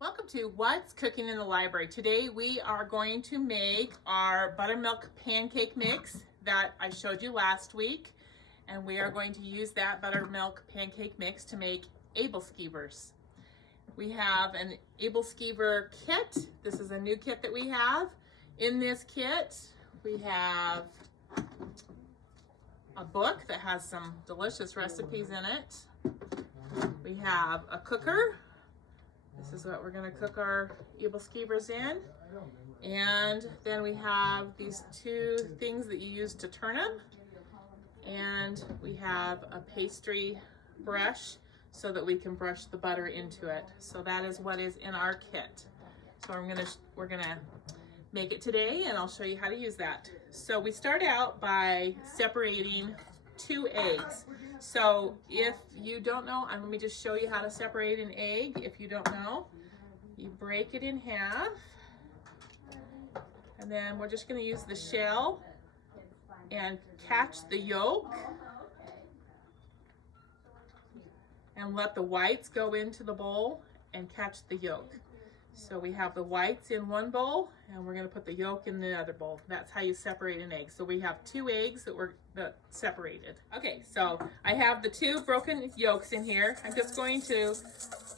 Welcome to What's Cooking in the Library. Today we are going to make our buttermilk pancake mix that I showed you last week. And we are going to use that buttermilk pancake mix to make Ebelskivers. We have an Aebleskiver kit. This is a new kit that we have. In this kit, we have a book that has some delicious recipes in it. We have a cooker. This is what we're going to cook our Ebelskivers in. And then we have these two things that you use to turn them. And we have a pastry brush so that we can brush the butter into it. So that is what is in our kit. So we're gonna make it today, and I'll show you how to use that. So we start out by separating 2 eggs. So if you don't know, let me just show you how to separate an egg. If you don't know, you break it in half, and then we're just going to use the shell and catch the yolk and let the whites go into the bowl and catch the yolk. So we have the whites in one bowl, and we're going to put the yolk in the other bowl. That's how you separate an egg. So we have 2 eggs that separated. Okay, so I have the 2 broken yolks in here. I'm just going to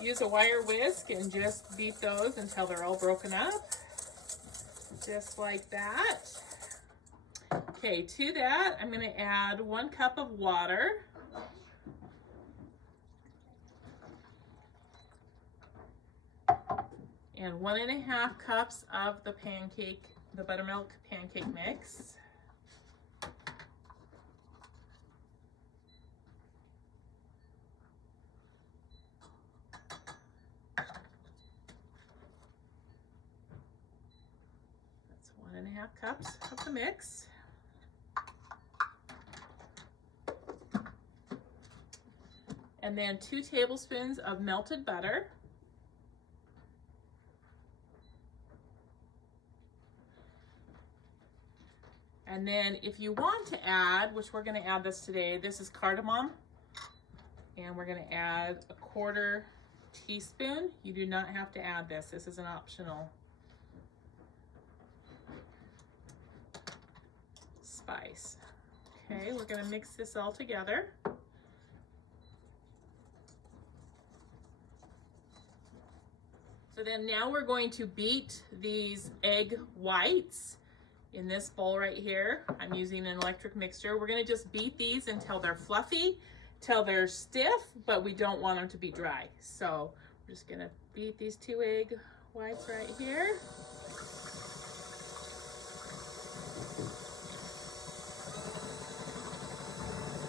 use a wire whisk and just beat those until they're all broken up. Just like that. Okay, to that, I'm going to add 1 cup of water. And 1.5 cups of the buttermilk pancake mix. That's 1.5 cups of the mix. And then 2 tablespoons of melted butter. And then if you want to add, which we're going to add this today, this is cardamom. And we're going to add a 1/4 teaspoon. You do not have to add this. This is an optional spice. Okay, we're going to mix this all together. So then now we're going to beat these egg whites in this bowl right here. I'm using an electric mixer. We're going to just beat these until they're fluffy, till they're stiff, but we don't want them to be dry. So we're just going to beat these 2 egg whites right here.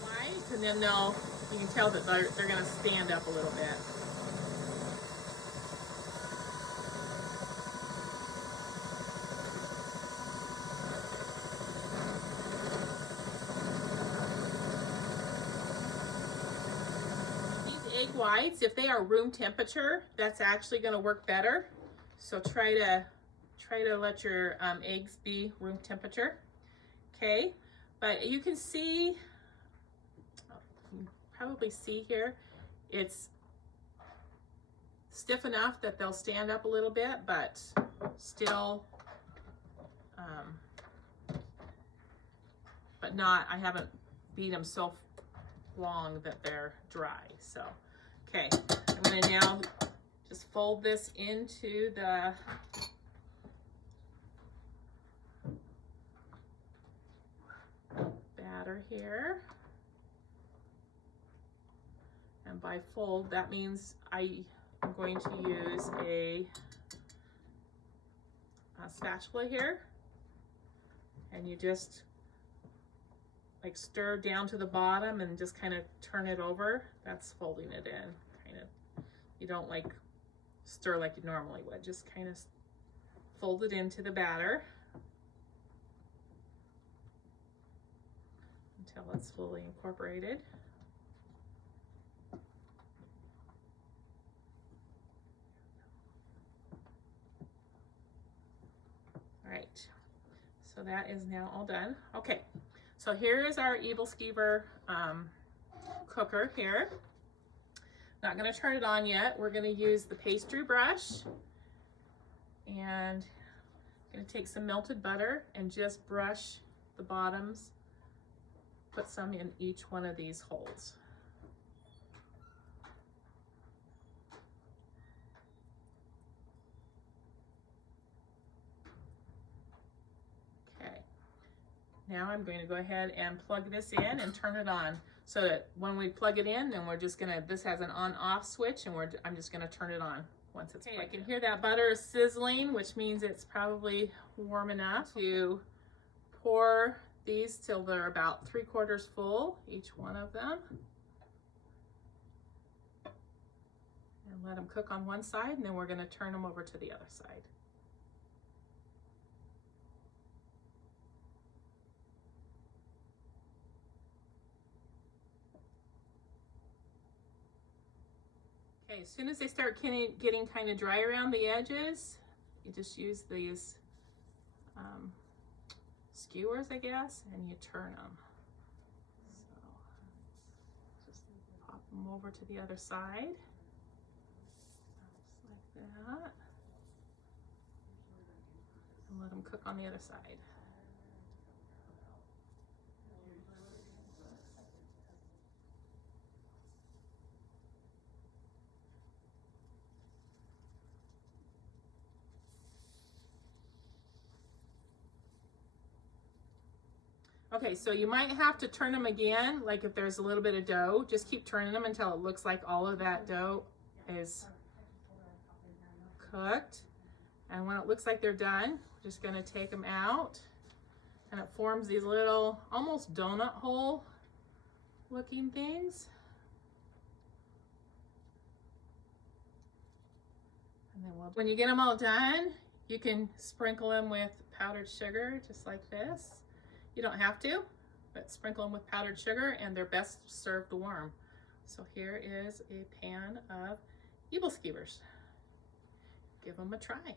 White, and then you can tell that they're going to stand up a little bit. Egg whites, if they are room temperature, that's actually going to work better. So try to let your eggs be room temperature. Okay, but you can see, probably see here, it's stiff enough that they'll stand up a little bit, but still, but not, I haven't beat them so long that they're dry. So okay, I'm going to now just fold this into the batter here. And by fold, that means I'm going to use a spatula here. And you just like stir down to the bottom and just kind of turn it over. That's folding it in, kind of. You don't like stir like you normally would. Just kind of fold it into the batter until it's fully incorporated. All right, so that is now all done. Okay. So here is our Ebelskiver cooker here. Not going to turn it on yet. We're going to use the pastry brush, and I'm going to take some melted butter and just brush the bottoms. Put some in each one of these holes. Okay. Now I'm going to go ahead and plug this in and turn it on, so that when we plug it in, then we're just gonna, this has an on-off switch, and I'm just gonna turn it on once it's plugged in. I can hear that butter is sizzling, which means it's probably warm enough to pour these till they're about 3/4 full, each one of them. And let them cook on one side, and then we're gonna turn them over to the other side. Okay, as soon as they start getting kind of dry around the edges, you just use these skewers, I guess, and you turn them. So just pop them over to the other side, just like that, and let them cook on the other side. Okay, so you might have to turn them again, like if there's a little bit of dough, just keep turning them until it looks like all of that dough is cooked. And when it looks like they're done, we're just gonna take them out, and it forms these little, almost donut hole looking things. And then when you get them all done, you can sprinkle them with powdered sugar, just like this. You don't have to, but sprinkle them with powdered sugar, and they're best served warm. So here is a pan of Ebelskivers. Give them a try.